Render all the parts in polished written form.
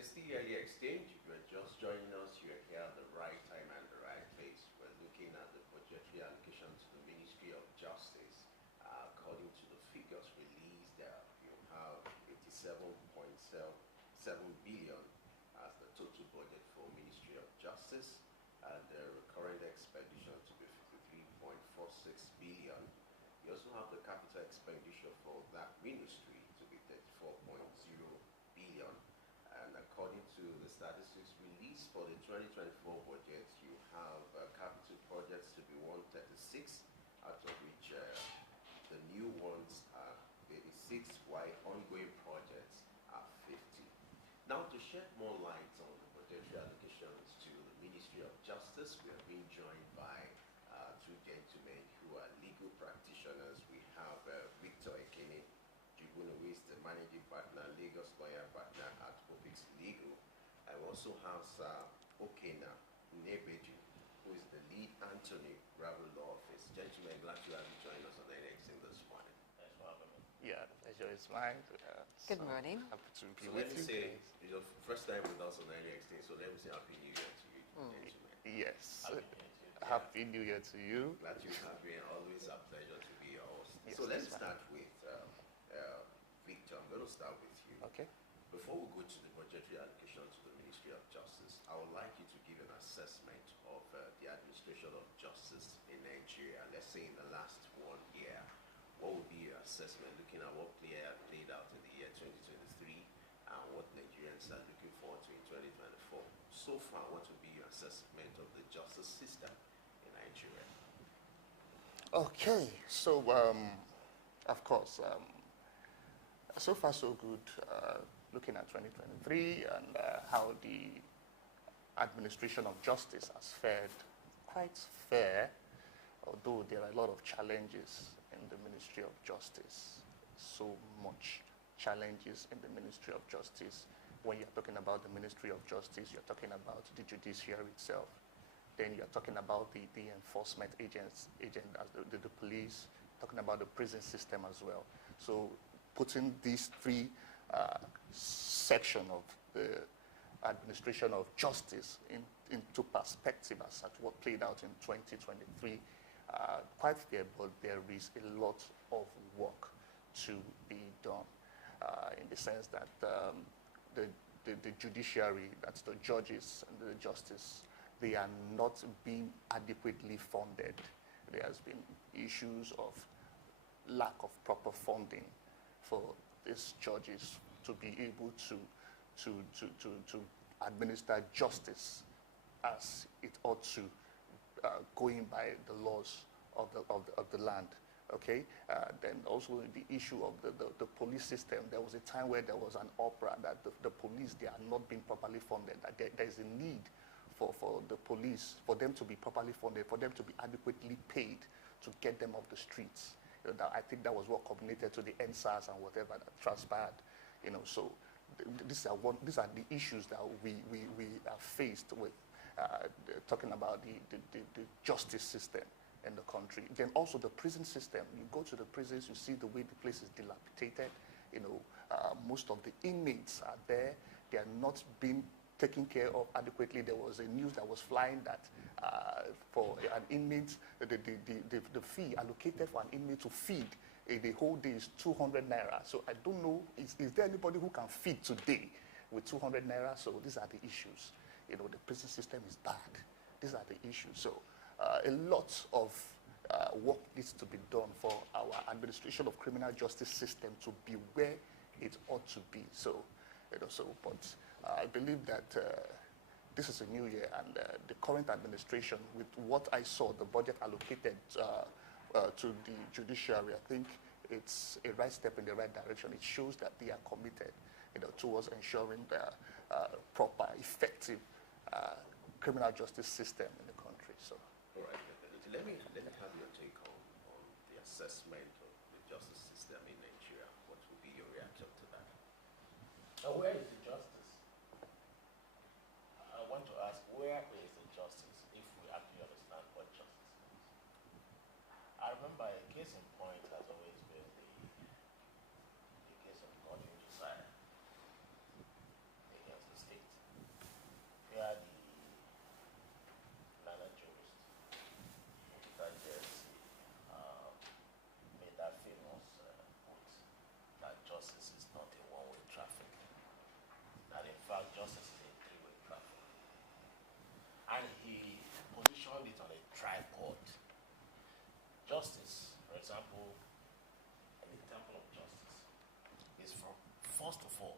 It's the early exchange. If you're just joining us, you're here at the right time and the right place. We're looking at the budgetary allocation to the Ministry of Justice. According to the figures released, you have 87.7 billion as the total budget for Ministry of Justice, and the recurrent expenditure to be 53.46 billion. You also have the capital expenditure for that ministry to be 34.0 billion. And according to the statistics released for the 2024 budget, you have capital projects to be 136, out of which the new ones are 86, while ongoing projects are 50. Now, to shed more light on the budgetary allocations to the Ministry of Justice, we are being joined by two gentlemen who are legal practitioners. We have Victor Ekene Jibunu, who is the managing partner, Lagos lawyer partner at Opix Legal. I also have Sir Okena Nebeju, who is the lead attorney, Gravel Law Office. Gentlemen, glad to have you join us on the NXT this morning. Thanks for having me. Yeah, the pleasure is mine. Good morning. Happy to be So with let me you. say, it's your first time with us on the NXT, so let me say Happy New Year to you, gentlemen. Yes. Happy New Year to you. Happy New Year to you. Glad you have been. Always a pleasure to be your host. Yes, So let's that's start with Victor. I'm going to start with you. Okay. Before we go to the budgetary allocation to the Ministry of Justice, I would like you to give an assessment of the administration of justice in Nigeria, let's say in the last 1 year. What would be your assessment, looking at what played out in the year 2023 and what Nigerians are looking forward to in 2024? So far, what would be your assessment of the justice system in Nigeria? Okay. So, of course, so far so good. Looking at 2023 and how the administration of justice has fared, quite fair, although there are a lot of challenges in the Ministry of Justice. So much challenges in the Ministry of Justice. When you're talking about the Ministry of Justice, you're talking about the judiciary itself. Then you're talking about the enforcement agent as the police, talking about the prison system as well. So putting these three section of the administration of justice into perspective as at what played out in 2023, quite fair, but there is a lot of work to be done in the sense that the judiciary, that's the judges and the justice, they are not being adequately funded. There has been issues of lack of proper funding for these judges to be able to administer justice as it ought to, going by the laws of the land. Okay. Then also the issue of the police system. There was a time where there was an opera that the police, they are not being properly funded. That there is a need for the police, for them to be properly funded, for them to be adequately paid to get them off the streets. I think that was what culminated to the NSAS and whatever that transpired. So these are the issues that we are faced with, talking about the justice system in the country. Then also the prison system. You go to the prisons, you see the way the place is dilapidated. Most of the inmates are there. They are not being taken care of adequately. There was a news that was flying that for an inmate, the fee allocated for an inmate to feed the whole day is 200 naira. So I don't know, is there anybody who can feed today with 200 naira? So these are the issues. The prison system is bad. These are the issues. So a lot of work needs to be done for our administration of criminal justice system to be where it ought to be. So, but I believe that this is a new year, and the current administration, with what I saw, the budget allocated to the judiciary, I think it's a right step in the right direction. It shows that they are committed, towards ensuring the proper, effective criminal justice system in the country. So, all right, let me have your take on the assessment of the justice system in Nigeria. What would be your reaction to that? Now, where is the justice? I want to ask, where is the justice if we actually understand what justice is? I remember a case in point has always been the case of Godwin Josiah against the state first of all,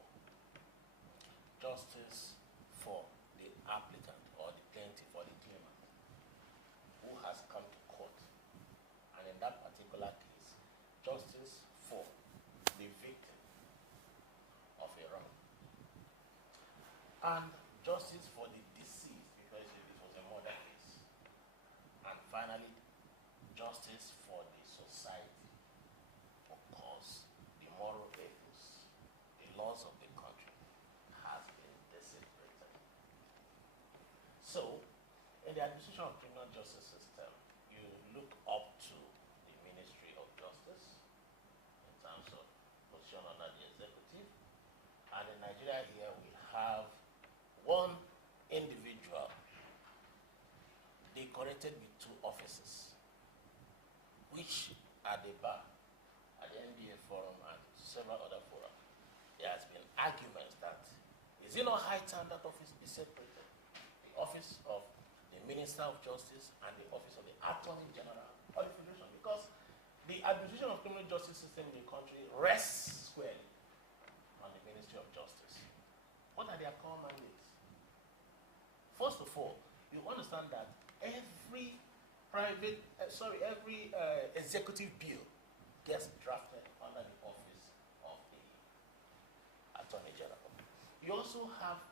justice for the applicant or the plaintiff or the claimant who has come to court, and in that particular case, justice for the victim of a wrong, and justice for the deceased because it was a murder case, and finally, justice for the society because the moral ethics, the laws of the country has been desecrated. So, in the administration of criminal justice system, you look up to the Ministry of Justice in terms of position under the executive, and in Nigeria here we have one individual decorated with two offices, which at the bar, at the NBA forum and several other fora, there has been arguments that is it not high time that office be separated? The office of the Minister of Justice and the office of the Attorney General of the Federation, because the administration of criminal justice system in the country rests squarely on the Ministry of Justice. What are their core mandates? First of all, you understand that every executive bill gets drafted under the office of the Attorney General. You also have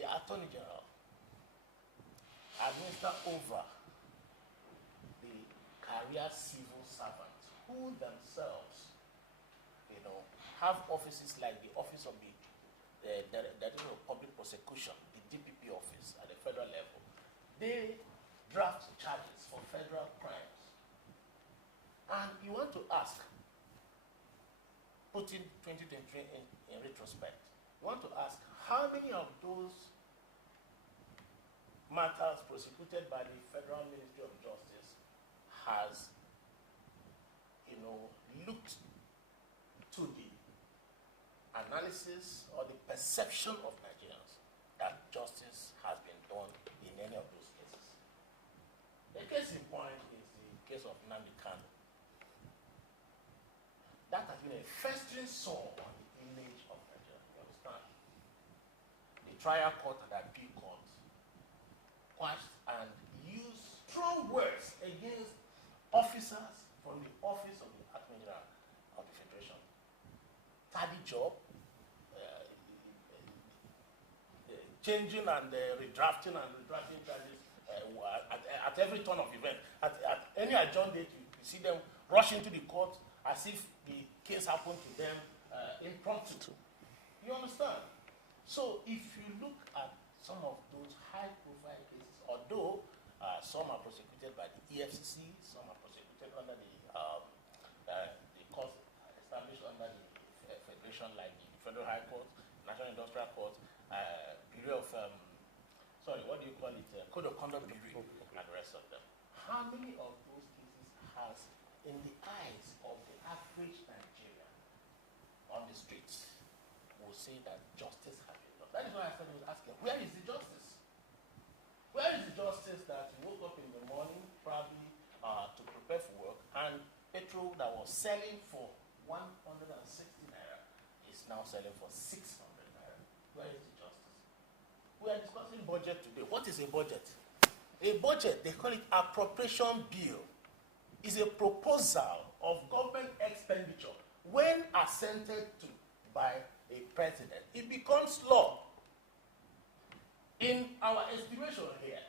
the Attorney General administer over the career civil servants who themselves, have offices like the office of the Director of Public Prosecution, the DPP office at the federal level. They draft charges for federal crimes. And you want to ask, putting 2023 in retrospect, you want to ask how many of those matters prosecuted by the Federal Ministry of Justice has, looked to the analysis or the perception of Nigerians that justice has been done in any of those cases. The case in point is the case of Nnamdi Kanu. That has been a festering sore on the image of Nigeria, you understand? The trial court and the appeal court quashed and used strong words against officers from the office of the Attorney General of the Federation. Tardy job, changing and redrafting charges at every turn of event. At any adjourned date, you see them rush into the court as if the case happened to them impromptu. You understand? So if you look at some of those high-profile cases, although some are prosecuted by the EFCC, some are prosecuted under the court established under the Federation, like the Federal High Court, National Industrial Court, Bureau of, Code of Conduct Bureau, and the rest of them. How many of those cases has, in the eyes of the average Nigerian on the streets, will say that justice has been done? That is why I started asking, where is the justice? Where is the justice that you woke up in the morning, probably to prepare for work, and petrol that was selling for 160 naira is now selling for 600 naira? Where is the justice? We are discussing budget today. What is a budget? A budget, they call it appropriation bill, is a proposal of government expenditure. When assented to by a president, it becomes law. In our estimation here,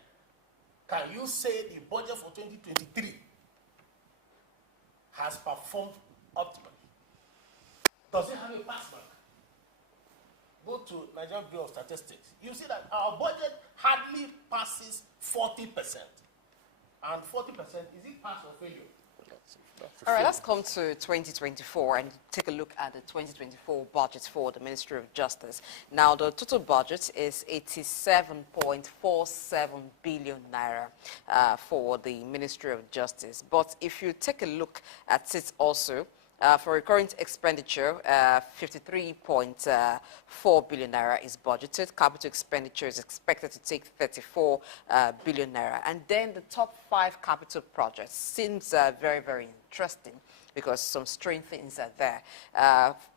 can you say the budget for 2023 has performed optimally? Does it have a pass mark? Go to Nigerian Bureau of Statistics. You see that our budget hardly passes 40%. And 40%, is it pass or failure? All right, let's come to 2024 and take a look at the 2024 budget for the Ministry of Justice. Now, the total budget is 87.47 billion naira for the Ministry of Justice. But if you take a look at it also, For recurrent expenditure, 53.4 billion naira is budgeted. Capital expenditure is expected to take 34 billion naira. And then the top 5 capital projects seems very, very interesting because some strange things are there.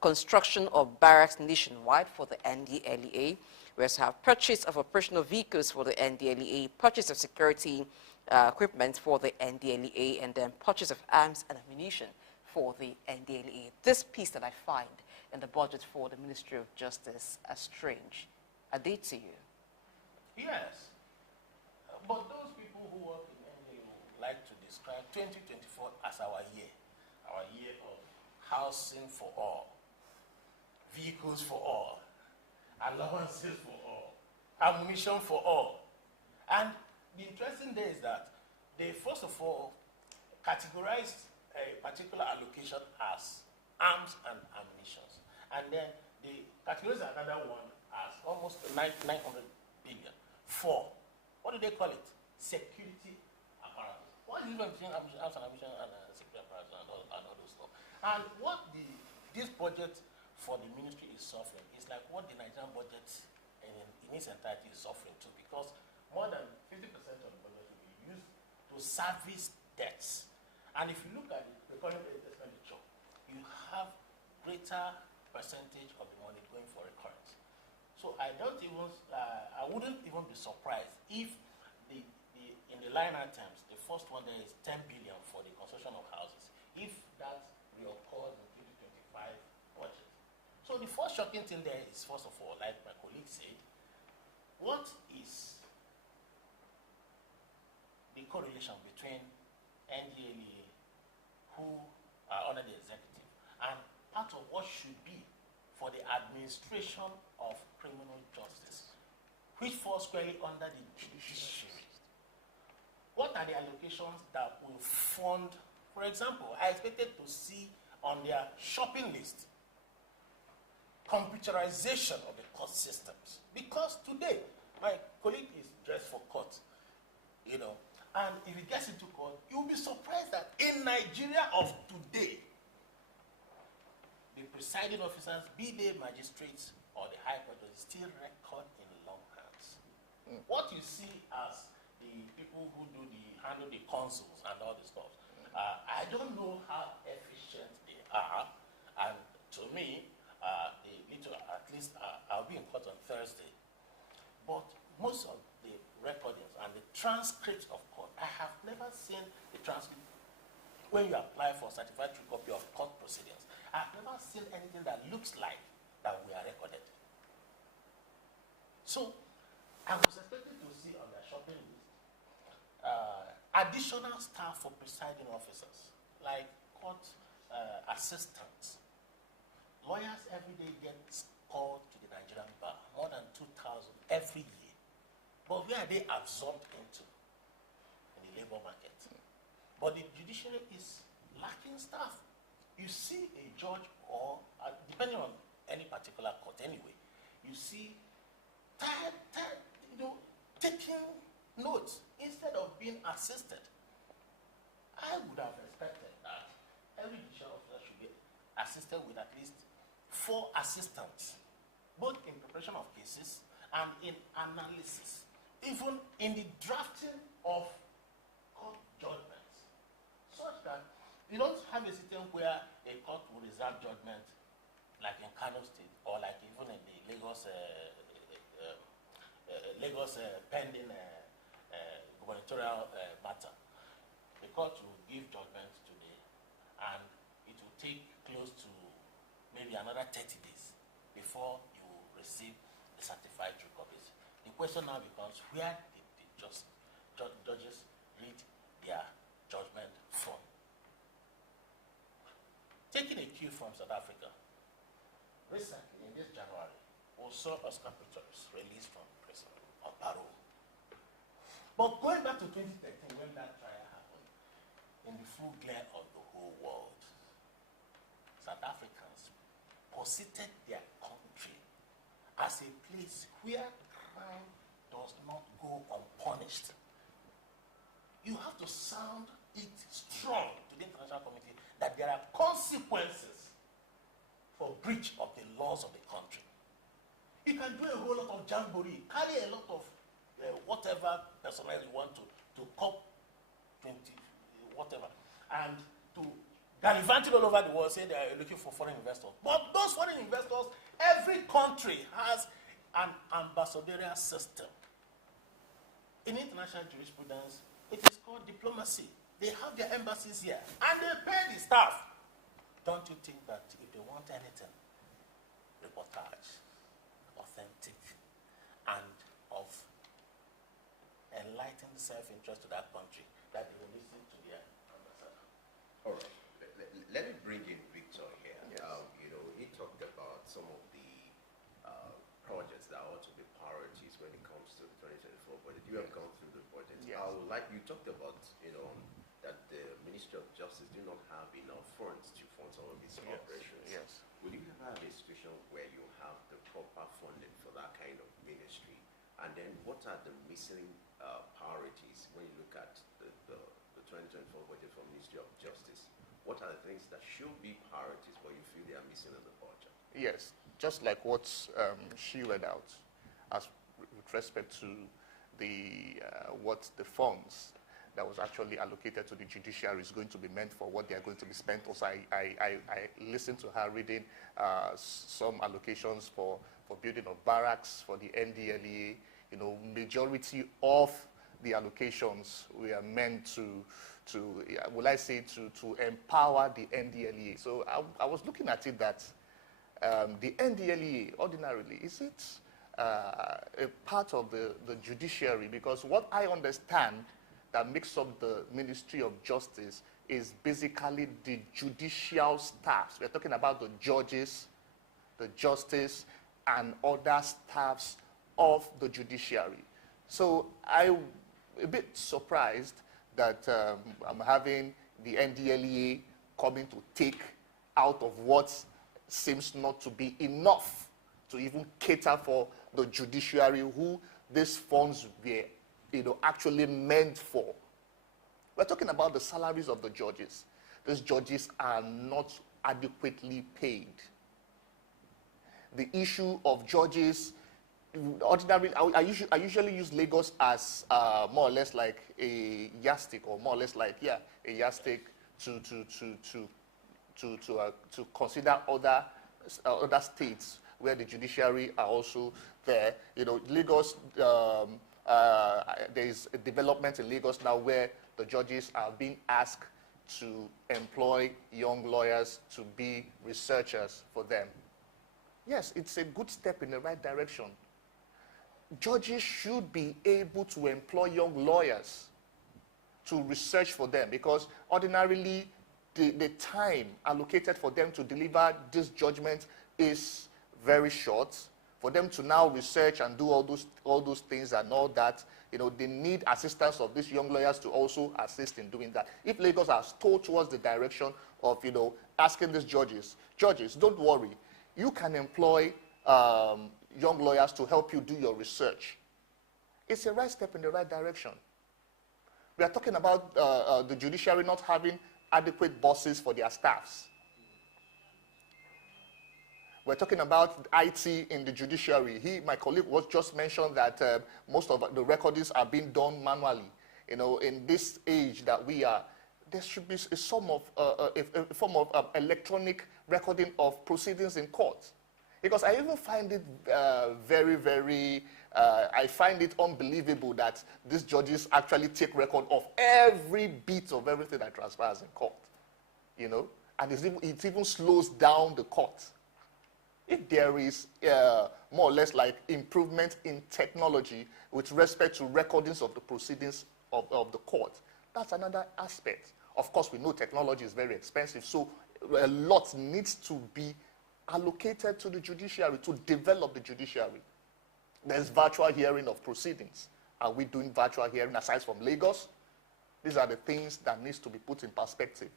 Construction of barracks nationwide for the NDLEA. We also have purchase of operational vehicles for the NDLEA, purchase of security equipment for the NDLEA, and then purchase of arms and ammunition for the NDLEA. This piece that I find in the budget for the Ministry of Justice are strange. Are they to you? Yes. But those people who work in NDLEA like to describe 2024 as our year of housing for all, vehicles for all, allowances for all, ammunition for all. And the interesting thing is that they first of all categorized a particular allocation as arms and ammunition. And then they categorized another one as almost 900 billion for, what do they call it? Security apparatus. What is the difference between arms and ammunition and security apparatus and all those stuff? And what this budget for the ministry is suffering is like what the Nigerian budget in its entirety is suffering too, because more than 50% of the budget will be used to service debts. And if you look at the recurrent expenditure, you have greater percentage of the money going for recurrence. So I wouldn't even be surprised if in the line items, the first one there is 10 billion for the construction of houses, if that reoccurs in 2025 budget. So the first shocking thing there is, first of all, like my colleague said, what is the correlation between NDLEA, who are under the executive, and part of what should be for the administration of criminal justice, which falls squarely under the judiciary? What are the allocations that will fund? For example, I expected to see on their shopping list computerization of the court systems, because today my colleague is dressed for court, and if he gets into court, you'll be surprised that in Nigeria of today, the presiding officers, be they magistrates or the high court, still record in long hands. What you see as the people who handle the consuls and all this stuff, I don't know how efficient they are, and to me, at least I'll be in court on Thursday, but most of the recordings and the transcripts of court, I have never seen the transcript when you apply for a certified true copy of court proceedings. I've never seen anything that looks like that we are recorded. So I was expecting to see on the shopping list additional staff for presiding officers, like court assistants. Lawyers every day get called to the Nigerian bar, more than 2,000 every year. But where are they absorbed into? In the labor market. But the judiciary is lacking staff. You see a judge, or depending on any particular court anyway, you see taking notes instead of being assisted. I would have expected that every judicial officer should be assisted with at least 4 assistants, both in preparation of cases and in analysis, even in the drafting of court judgments, such that you don't have a system where a court will reserve judgment like in Kano State, or like even in the Lagos pending gubernatorial matter. The court will give judgment today, and it will take close to maybe another 30 days before you receive the certified true copies. The question now becomes, where did the judges read their judgment from? Taking a cue from South Africa, recently in this January, we saw Oscar Pistorius released from prison on parole. But going back to 2013, when that trial happened, in the full glare of the whole world, South Africans posited their country as a place where crime does not go unpunished. You have to sound it strong to the international community that there are consequences for breach of the laws of the country. You can do a whole lot of jamboree, carry a lot of whatever personnel you want to COP 20, whatever, and to gallivant it all over the world, say they are looking for foreign investors. But those foreign investors, every country has an ambassadorial system. In international jurisprudence, it is called diplomacy. They have their embassies here, and they pay the staff. Don't you think that if they want anything, reportage, authentic, and of enlightened self-interest to that country, that they will listen to their ambassador? All right. Let me bring in Victor here. Yes. He talked about some of the projects that ought to be priorities when it comes to the 2024 budget. You have gone through the budget. Yes. I would like, you talked about, that the Ministry of Justice do not have enough funds to fund some of these operations. Yes. Will you ever have a situation where you have the proper funding for that kind of ministry? And then what are the missing priorities when you look at the 2024 budget for Ministry of Justice? What are the things that should be priorities but you feel they are missing in the budget? Yes, just like what she read out, as with respect to the what the funds that was actually allocated to the judiciary is going to be meant for, what they are going to be spent. Also, I listened to her reading some allocations for building of barracks for the NDLEA. Majority of the allocations were meant to empower the NDLEA. So I was looking at it that the NDLEA, ordinarily, is it a part of the judiciary? Because what I understand that makes up the Ministry of Justice is basically the judicial staffs. We're talking about the judges, the justice, and other staffs of the judiciary. So I'm a bit surprised that I'm having the NDLEA coming to take out of what seems not to be enough to even cater for the judiciary, who these funds were actually meant for. We're talking about the salaries of the judges. These judges are not adequately paid. The issue of judges, ordinarily, I usually use Lagos as more or less like a yardstick, or more or less like, a yardstick to consider other states where the judiciary are also there. Lagos, there is a development in Lagos now where the judges are being asked to employ young lawyers to be researchers for them. Yes, it's a good step in the right direction. Judges should be able to employ young lawyers to research for them, because ordinarily the time allocated for them to deliver this judgment is very short. For them to now research and do all those things and all that, they need assistance of these young lawyers to also assist in doing that. If Lagos has told towards the direction of, asking these judges, don't worry, you can employ young lawyers to help you do your research. It's a right step in the right direction. We are talking about the judiciary not having adequate bosses for their staffs. We're talking about IT in the judiciary. My colleague was just mentioned that most of the recordings are being done manually. In this age that we are, there should be a form of electronic recording of proceedings in court. Because I even find it very, very, I find it unbelievable that these judges actually take record of every bit of everything that transpires in court. And it even slows down the court. If there is more or less like improvement in technology with respect to recordings of the proceedings of the court, that's another aspect. Of course, we know technology is very expensive, so a lot needs to be allocated to the judiciary to develop the judiciary. There's virtual hearing of proceedings. Are we doing virtual hearing aside from Lagos? These are the things that needs to be put in perspective.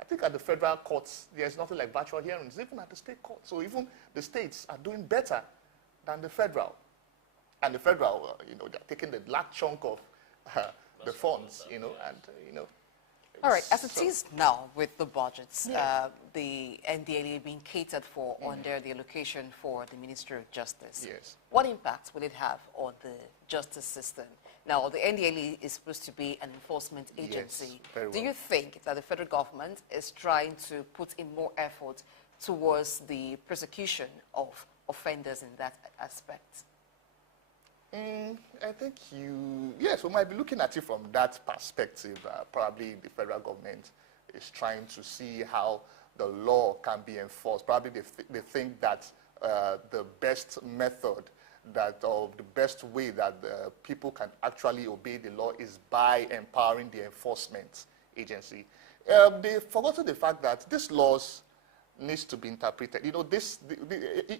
I think at the federal courts, there's nothing like virtual hearings, even at the state court. So even the states are doing better than the federal. And the federal, they're taking the large chunk of the funds, All right, as it So- is now with the budgets, the NDLA being catered for under the allocation for the Ministry of Justice, Yes. what impact will it have on the justice system? Now, the NDLA is supposed to be an enforcement agency. very Do well. you think that the federal government is trying to put in more effort towards the prosecution of offenders in that aspect? I think yes, we might be looking at it from that perspective. Probably the federal government is trying to see how the law can be enforced. Probably they think that the best method or the best way that the people can actually obey the law is by empowering the enforcement agency. They've forgotten the fact that these laws needs to be interpreted. You know,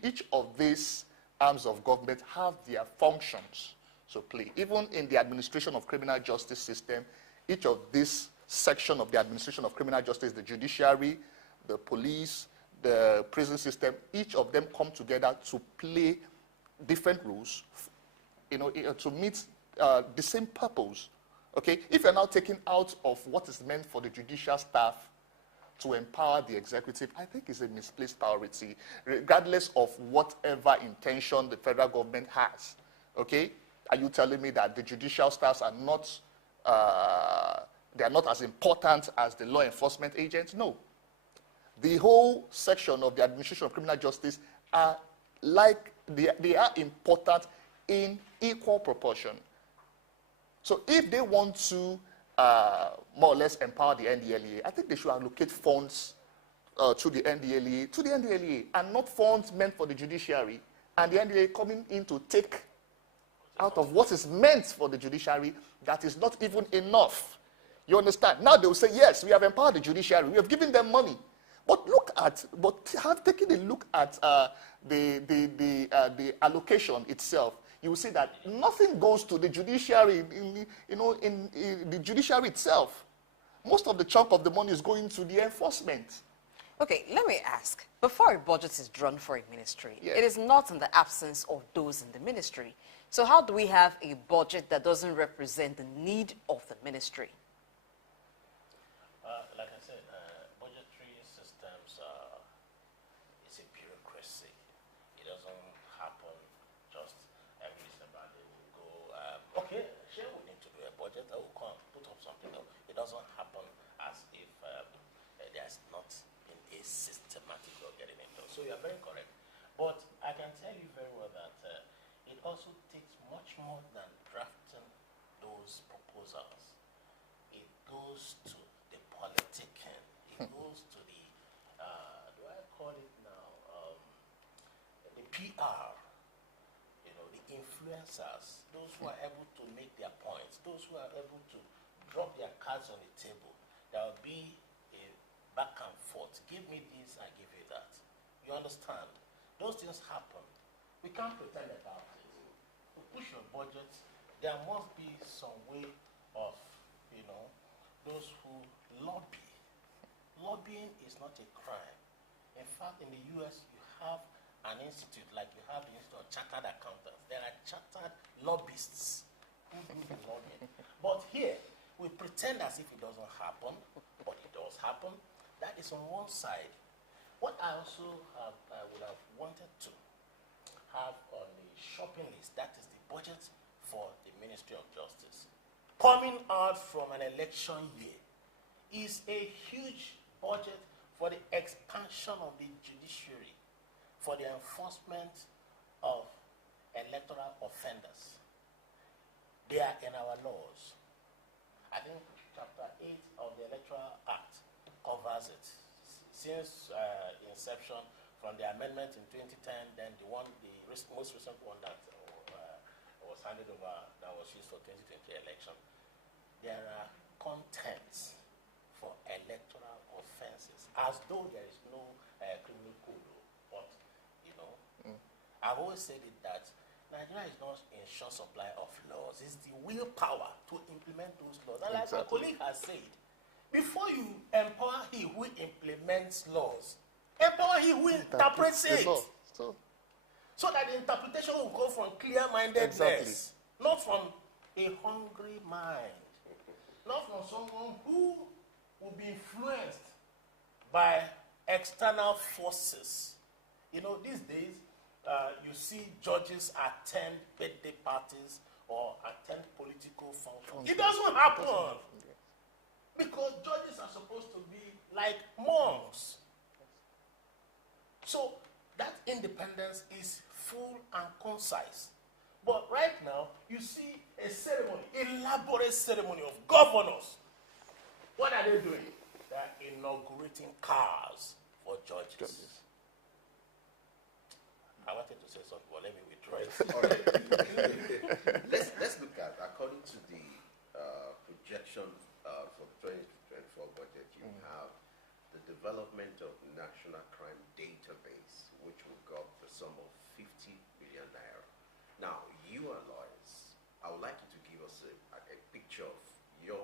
each of these arms of government have their functions to play. Even in the administration of criminal justice system, each of this section of the administration of criminal justice, the judiciary, the police, the prison system, each of them come together to play different roles, to meet the same purpose. Okay, if you're now taking out of what is meant for the judicial staff to empower the executive, I think it's a misplaced priority, regardless of whatever intention the federal government has. Okay? Are you telling me that the judicial staffs are not, they are not as important as the law enforcement agents? No. The whole section of the administration of criminal justice are they are important in equal proportion. So if they want to more or less empower the NDLEA, I think they should allocate funds to the NDLEA, and not funds meant for the judiciary, and the NDLEA coming in to take out of what is meant for the judiciary that is not even enough. You understand? Now they will say, yes, we have empowered the judiciary, we have given them money. But taking a look at the allocation itself, you will see that nothing goes to the judiciary, in the judiciary itself. Most of the chunk of the money is going to the enforcement. Okay, let me ask. Before a budget is drawn for a ministry, Yes. it is not in the absence of those in the ministry. So how do we have a budget that doesn't represent the need of the ministry? Like I said, budgetary systems is a bureaucracy. It doesn't happen just every December. They will go, okay, sure, we need to do a budget. I will come, put up something else. It doesn't happen as if there's not been a systematic way of getting it done. So you are very correct. But I can tell you very well that it also takes much more than drafting those proposals. It goes to the politicking. It goes to the, do I call it now, the PR, the influencers, those who are able to make their points, those who are able to drop their cards on the table. There will be a back and forth. Give me this, I give you that. You understand? Those things happen. We can't pretend about it. To push your budget, there must be some way of, those who lobby. Lobbying is not a crime. In fact, in the US, you have an institute, like you have the Institute of Chartered Accountants. There are chartered lobbyists who do the lobbying. But here, we pretend as if it doesn't happen, but it does happen. That is on one side. What I also would have wanted to have on the shopping list, that is the budget for the Ministry of Justice. Coming out from an election year is a huge budget for the expansion of the judiciary, for the enforcement of electoral offenders. They are in our laws. I think Chapter 8 of the Electoral Act covers it. Since inception, from the amendment in 2010, then the most recent one that was handed over, that was used for 2020 election, there are contents for electoral offenses, as though there is no criminal code. But, I've always said it that Nigeria is not in short supply of laws. It's the willpower to implement those laws. And like my colleague has said, before you empower he who implements laws, empower he who interprets it. So that the interpretation will go from clear-mindedness, not from a hungry mind, not from someone who external forces. You know, these days, you see judges attend birthday parties or attend political functions. It doesn't happen. Because judges are supposed to be like monks. So that independence is full and concise. But right now, you see a ceremony, elaborate ceremony of governors. What are they doing? They are inaugurating cars for judges. I wanted to say something, but let me withdraw it. All right. let's look at, according to the projection for the 2024 budget, you have the development of National Crime Database, which will go up the sum of 50 billion naira. Now, you are lawyers. I would like you to give us a picture of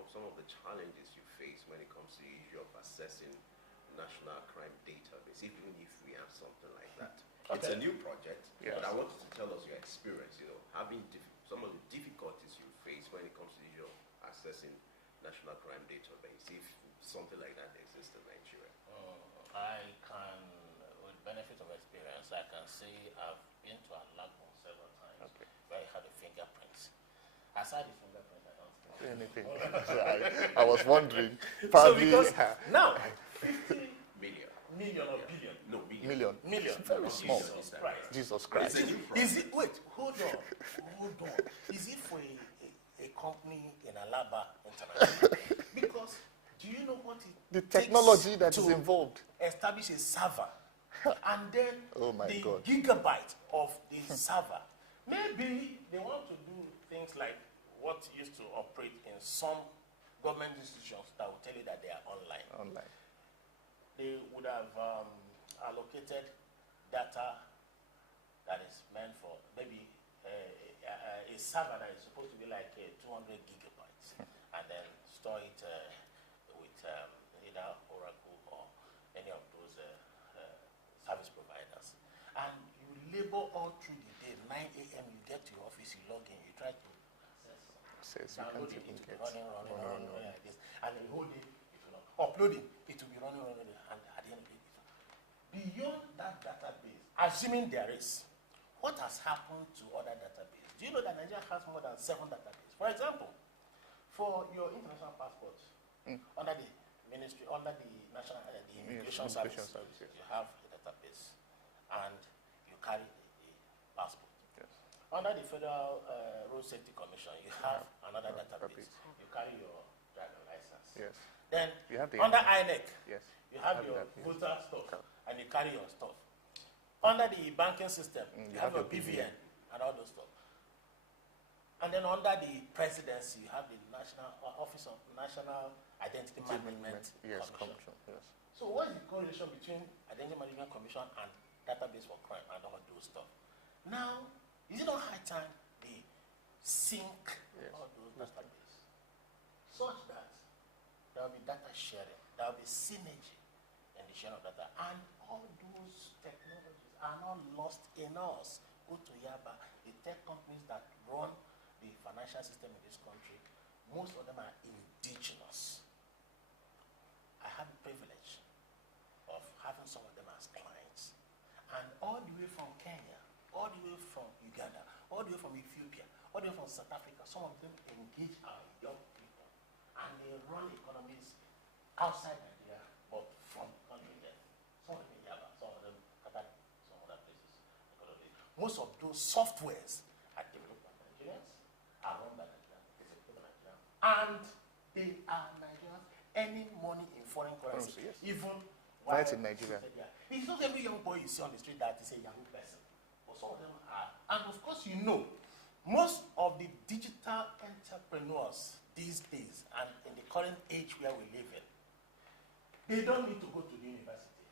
some of the challenges you face when it comes to the issue of assessing National Crime Database, even if we have something like that. Okay. It's a new project, Yes. but I want you to tell us your experience, having some of the difficulties you face when it comes to the issue of assessing National Crime Database, if something like that exists in Nigeria. I can, with benefit of experience, I can say I've been to Alagbon several times where I had a fingerprint. Aside the fingerprint, I don't think Anything. I was wondering. so Probably because now 50 Million. million or billion. No, billion. Million. Very small. Jesus Christ. Jesus Christ. It's a new project. Is it, wait, hold on. Is it for a company in Alaba International? Because do you know what it The takes technology that is to involved. establish a server and then Oh my the God. gigabyte of the server? Maybe they want to do things like what used to operate in some government institutions that will tell you that they are online. Online. They would have allocated data that is meant for maybe a server that is supposed to be like 200 gigabytes and then store it with either Oracle or any of those service providers. And you labor all through the day, 9 a.m. you get to your office, you log in, you try to Says you can't download it, even it get. will be running like this. And the whole day, it will not. Uploading, it will be running, and at the end of the day, beyond that database, assuming there is, what has happened to other databases? Do you know that Nigeria has more than 7 databases? For example, for your international passport, under the ministry, under the national, the immigration service, Yes. you have a database, and you carry the passport. Yes. Under the Federal Road Safety Commission, you have another database. You carry your driver license. Yes. Then You have the under internet. INEC, Yes. you have Have your that, yes. voter stuff, and you carry your stuff. Under the banking system, you have your BVN. BVN and all those stuff. And then under the presidency, you have the National Office of National Identity Management Yes, Commission. commission. Yes. So what is the correlation between Identity Management Commission and Database for Crime and all those stuff? Now, is it not high time they sync all those databases such that there will be data sharing, there will be synergy in the sharing of data, and all those technologies are not lost in us. Go to Yaba, the tech companies that run the financial system in this country, most of them are indigenous. I have the privilege of having some of them as clients. And all the way from Kenya, all the way from Uganda, all the way from Ethiopia, all the way from South Africa, some of them engage our young people. And they run economies outside Nigeria, but from country there. Some of them in Yaba, some of them Qatar, some other places. Most of those softwares are developed by Nigerians, are run by Nigerians, executed by Nigerians, and they are Nigerians earning money in foreign currency. Yes. Even Right in Nigeria. Yeah. It's not every young boy you see on the street that is a Yahoo person. But some of them are. And of course, you know, most of the digital entrepreneurs these days and in the current age where we live in, they don't need to go to the university.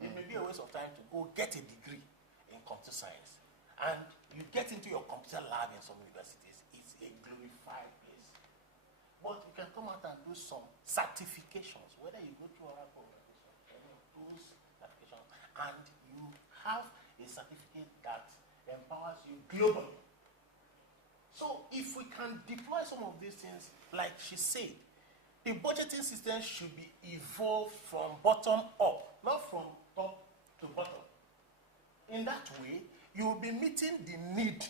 It may be a waste of time to go get a degree in computer science. And you get into your computer lab in some universities, it's a glorified place. But you can come out and do some certifications, whether you go through Oracle or any of those certifications, and you have a certificate that empowers you globally. So if we can deploy some of these things, like she said, the budgeting system should be evolved from bottom up, not from top to bottom. In that way, you will be meeting the need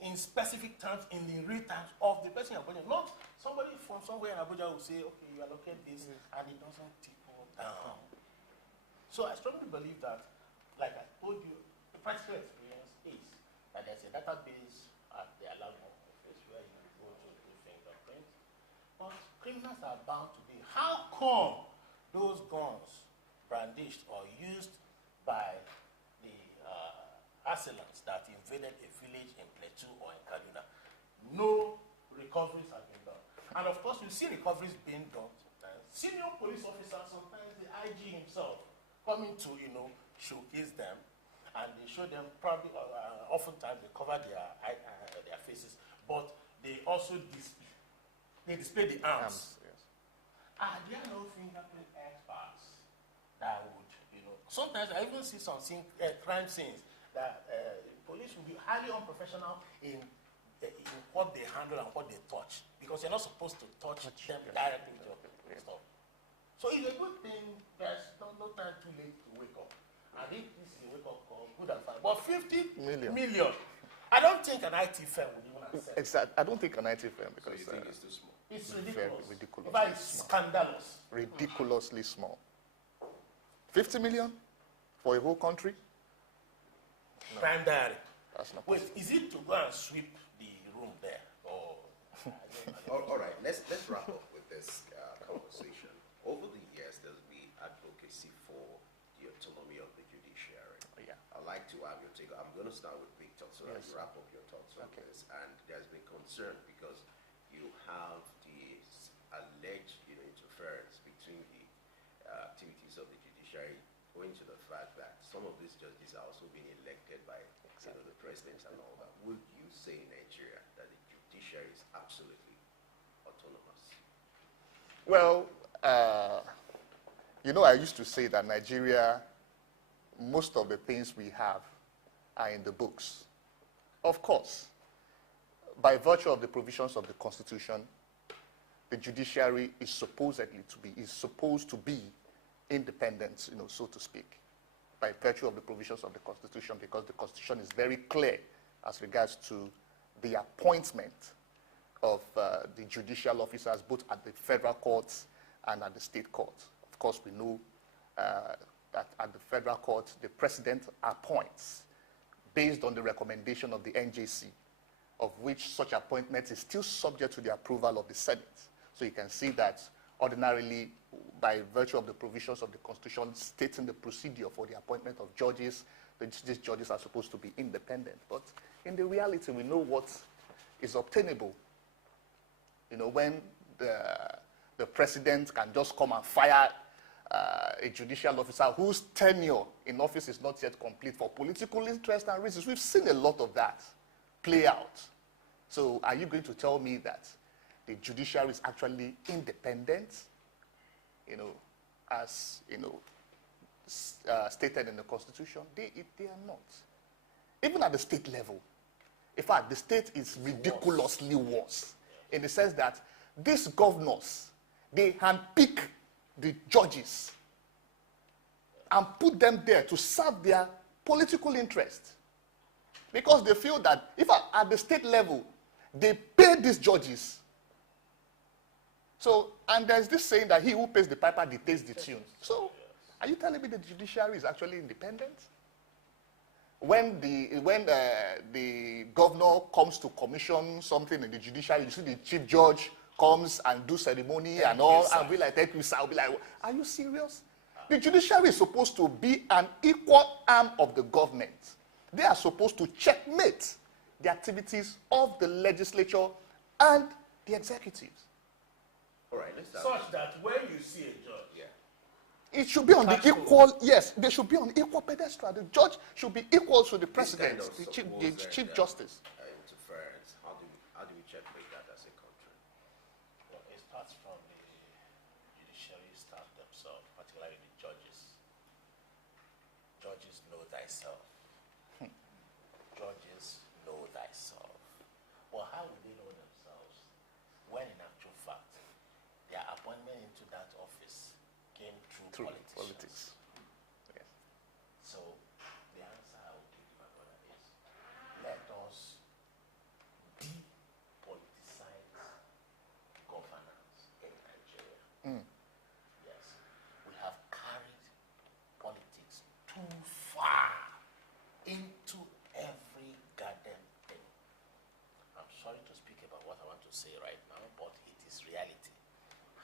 in specific terms, in the real terms of the person you're budgeting. Not somebody from somewhere in Abuja will say, okay, you allocate this, and it doesn't trickle down. So I strongly believe that, like I told you, the practical experience is that there's a database at the alarm office where you go to do fingerprints, but criminals are bound to be. How come those guns brandished or used by the assailants that invaded a village in Plateau or in Kaduna, no recoveries have been done? And of course, you see recoveries being done sometimes. Senior police officers, sometimes the IG himself, coming to, showcase them, and they show them probably, oftentimes they cover their faces, but they also display the arms. Yes. There are no fingerprint experts that would, sometimes I even see some crime scenes that police will be highly unprofessional in what they handle and what they touch, because you're not supposed to touch them directly with your stuff. So it's a good thing. There's no time too late to wake up. I think this is a wake-up call, good and fine. But 50 million. I don't think an IT firm would even accept. Exactly. I don't think an IT firm, because So you think it's too small? It's very ridiculous. ridiculous. In fact, it's scandalous. Ridiculously small. 50 million for a whole country? Crime diary. That's not Wait, is it to go and sweep the room there? Or All right, let's wrap up with this conversation. Over the years, there's been advocacy for the autonomy of the judiciary. Yeah. I'd like to have your take. I'm going to start with Victor so that Yes. you wrap up your thoughts on Okay. this. And there's been concern because you have the alleged interference between the activities of the judiciary, owing to the fact that some of these judges are also being elected by the president and all that. Would you say in Nigeria that the judiciary is absolutely autonomous? Well, I used to say that Nigeria, most of the things we have are in the books. Of course, by virtue of the provisions of the Constitution, the judiciary is supposed to be independent, so to speak, by virtue of the provisions of the Constitution, because the Constitution is very clear as regards to the appointment of the judicial officers, both at the federal courts and at the state courts. Of course, we know that at the federal court, the president appoints based on the recommendation of the NJC, of which such appointment is still subject to the approval of the Senate. So you can see that ordinarily, by virtue of the provisions of the Constitution stating the procedure for the appointment of judges, these judges are supposed to be independent. But in the reality, we know what is obtainable. When the president can just come and fire a judicial officer whose tenure in office is not yet complete for political interest and reasons. We've seen a lot of that play out. So are you going to tell me that the judiciary is actually independent, as, stated in the Constitution? They are not. Even at the state level. In fact, the state is ridiculously worse in the sense that these governors, they handpick the judges and put them there to serve their political interest. Because they feel that if at the state level, they pay these judges. So, and there's this saying that he who pays the piper dictates the tune. So, are you telling me the judiciary is actually independent? When the governor comes to commission something in the judiciary, you see the chief judge comes and do ceremony and all, and be like, thank you, sir. I'll be like, are you serious? The judiciary is supposed to be an equal arm of the government. They are supposed to checkmate the activities of the legislature and the executives. All right, let's start. such that when you see a judge, It should be on the equal, yes, they should be on equal pedestal. The judge should be equal to the president, the chief justice. Interference. How do we checkmate that as a country? well, it starts from the judiciary staff themselves, particularly the judges. Judges know thyself. Judges know thyself. Well, how will they know themselves when in actual fact their appointment into that office came through politics? say right now, but it is reality.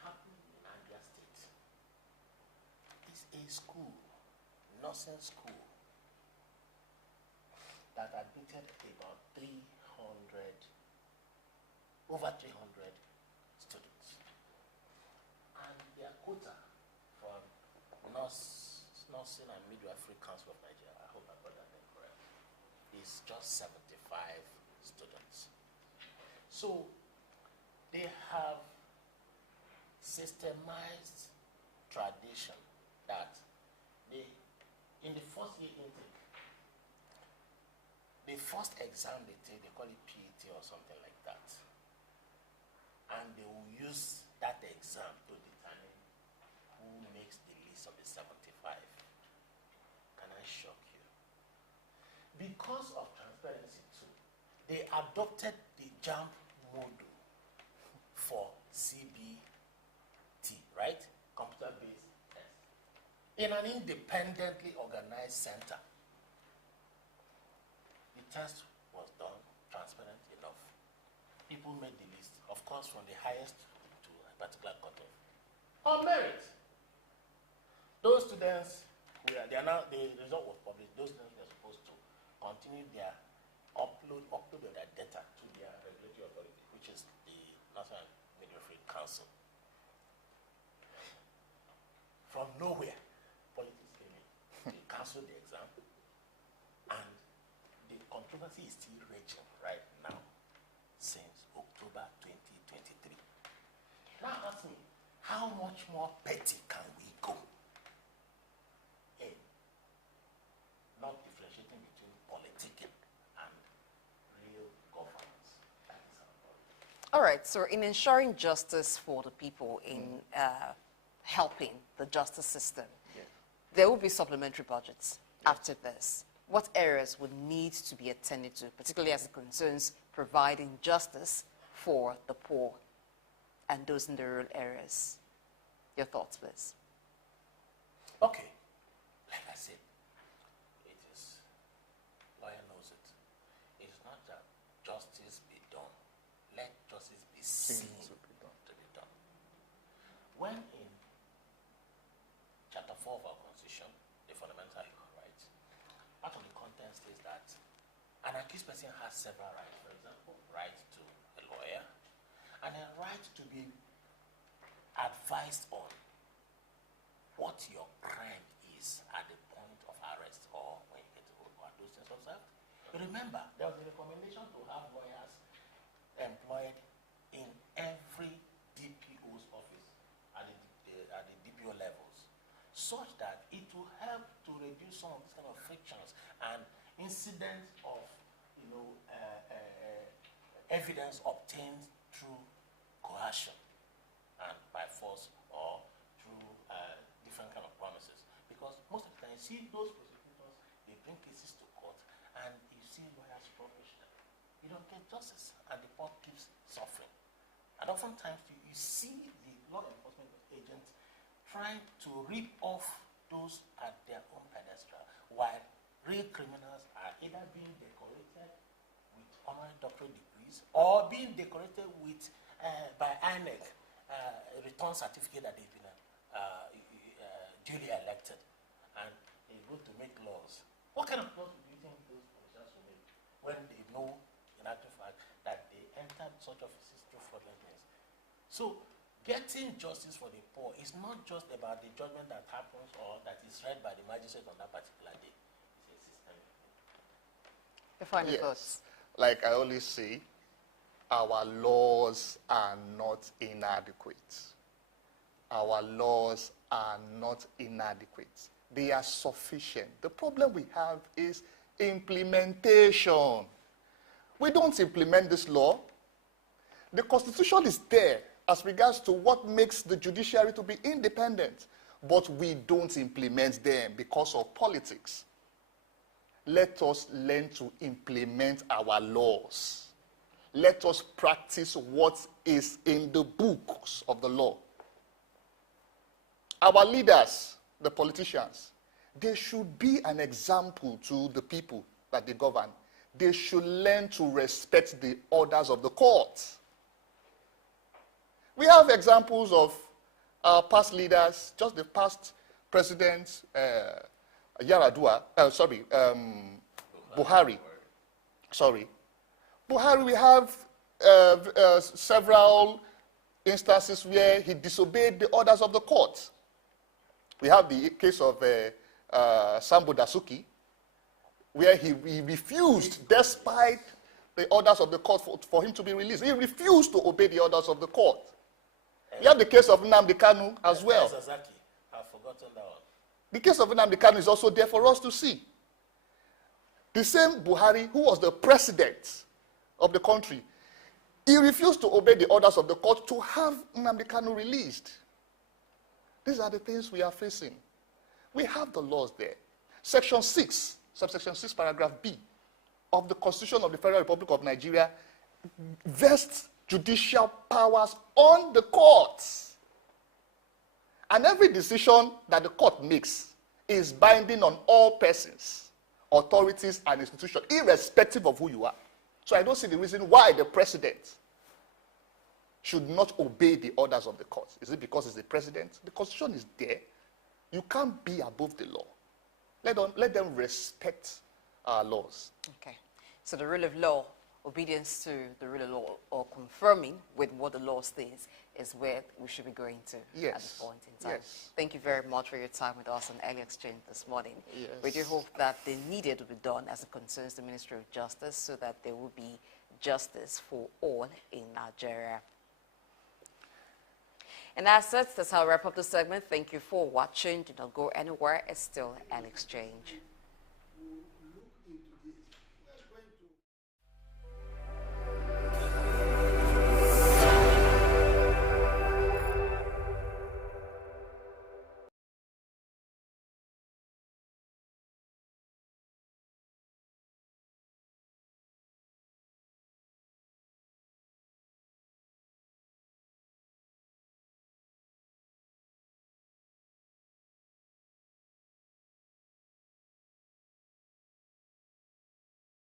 Happened in Abia State. It's a school, nursing school, that admitted about over 300 students. And their quota for Nursing and Midwifery Council of Nigeria, I hope I got that name correct, is just 75 students. So they have systemized tradition that in the first year intake, the first exam they take, they call it PET or something like that. And they will use that exam to determine who makes the list of the 75. Can I shock you? Because of transparency too, they adopted the JAMB model for CBT, right? Computer-based test. In an independently organized center. The test was done transparent enough. People made the list, of course, from the highest to a particular cutoff. On merit. Those students, the result was published. Those students were supposed to continue their upload of their data to their regulatory authority, which is the National Midwifery Council. From nowhere, politics came in. They cancelled the exam, and the controversy is still raging right now since October 2023. Now ask me, how much more petty can we go in not differentiating between politicking and real governance? That is our problem. All right, so in ensuring justice for the people, in helping the justice system, there will be supplementary budgets after this. What areas would need to be attended to, particularly as it concerns providing justice for the poor and those in the rural areas? Your thoughts, please. Okay, like I said, it is, lawyer knows it. It's not that justice be done. Let justice be seen to be done. When in Chapter 4 of our Constitution, the fundamental human rights, part of the content is that an accused person has several rights. For example, right to a lawyer, and a right to be advised on what your crime is at the point of arrest or when you get to what those things observed. Remember, there was a recommendation to have lawyers employed in every DPO's office at the DPO levels, such that it will help to reduce some of these kind of frictions and incidents of evidence obtained through coercion and by force or through different kind of promises. Because most of the time you see those prosecutors, they bring cases to court and you see lawyers publish them. You don't get justice and the poor keeps suffering. And oftentimes you see the law enforcement agents trying to rip off those at their own pedestal, while real criminals are either being decorated with honorary doctorate degrees or being decorated with by INEC return certificate that they've been duly elected, and they go to make laws. What kind of laws do you think those politicians will make when they know, in actual fact, that they entered such offices through fraudulent means? So getting justice for the poor is not just about the judgment that happens or that is read by the magistrate on that particular day. It's a systemic thing. Your final thoughts. Like I always say, our laws are not inadequate. Our laws are not inadequate. They are sufficient. The problem we have is implementation. We don't implement this law. The Constitution is there as regards to what makes the judiciary to be independent, but we don't implement them because of politics. Let us learn to implement our laws. Let us practice what is in the books of the law. Our leaders, the politicians, they should be an example to the people that they govern. They should learn to respect the orders of the court. We have examples of our past leaders, just the past president, Buhari. Sorry. Buhari, we have several instances where he disobeyed the orders of the court. We have the case of Sambo Dasuki, where he refused, despite the orders of the court, for him to be released. He refused to obey the orders of the court. We have the case of Nnamdi Kanu as well. Sasaki, I've forgotten that one. The case of Nnamdi Kanu is also there for us to see. The same Buhari, who was the president of the country, he refused to obey the orders of the court to have Nnamdi Kanu released. These are the things we are facing. We have the laws there. Section 6, subsection 6, paragraph B of the Constitution of the Federal Republic of Nigeria vests judicial powers on the courts. And every decision that the court makes is binding on all persons, authorities, and institutions, irrespective of who you are. So I don't see the reason why the president should not obey the orders of the court. Is it because he's the president? The Constitution is there. You can't be above the law. Let them respect our laws. Okay. So the rule of law, obedience to the rule of law, or conforming with what the law states, is where we should be going to at this point in time. Yes. Thank you very much for your time with us on Early Exchange this morning. Yes. We do hope that the needed will be done as it concerns the Ministry of Justice, so that there will be justice for all in Nigeria. And that's how I wrap up the segment. Thank you for watching. Do not go anywhere. It's still an exchange.